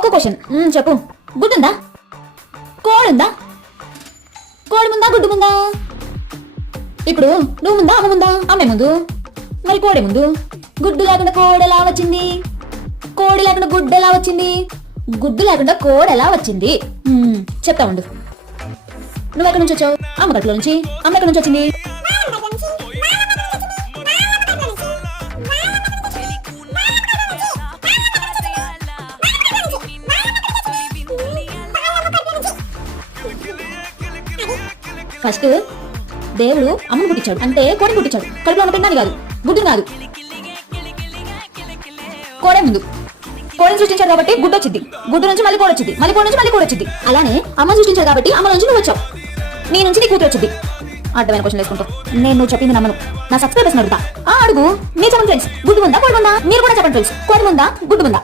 ఒక క్వశ్చన్ చెప్పు. గుడ్డుందా? కోడుందా? కోడి ముందా గుడ్డు ముందా? ఇప్పుడు నువ్వు ముందా అమ్మ ముందా? అమ్మే ముందు. మరి కోడి ముందు. గుడ్డు లేకుండా కోడి ఎలా వచ్చింది? కోడి లేకుండా గుడ్డు ఎలా వచ్చింది? గుడ్డు లేకుండా కోడి ఎలా వచ్చింది? చెప్తా ఉండు. నువ్వు ఎక్కడి నుంచి వచ్చావు? అమ్మ కట్లో నుంచి. అమ్మ ఎక్కడి నుంచి వచ్చింది? ఫస్ట్ దేవుడు అమ్మను పుట్టించాడు, అంటే కోడిని పుట్టించాడు. కడుపులో ఉన్న పిండాన్ని కాదు, గుడ్డుని కాదు. కోడే ముందు. కోడిని సృష్టించాడు కాబట్టి గుడ్డు వచ్చింది. గుడ్డు నుంచి మళ్ళీ కోడి వచ్చింది. మళ్ళీ కోడి నుంచి మళ్ళీ కోడి వచ్చింది. అలానే అమ్మ సృష్టించాడు కాబట్టి అమ్మ నుంచి నువ్వు వచ్చావు. నీ నుంచి నీ కూతురు వచ్చింది. అడ్డమైన క్వశ్చన్ వేసుకుంటావు. నేను నువ్వు చెప్పింది నమ్మను. నా సబ్స్క్రైబర్స్ అడుగుతా. అడుగు. మీ చెప్పండి ఫ్రెండ్స్, గుడ్డు ఉందా కోడి ఉందా? మీరు కూడా చెప్పండి ఫ్రెండ్స్, కోడి ఉందా గుడ్డు ఉందా?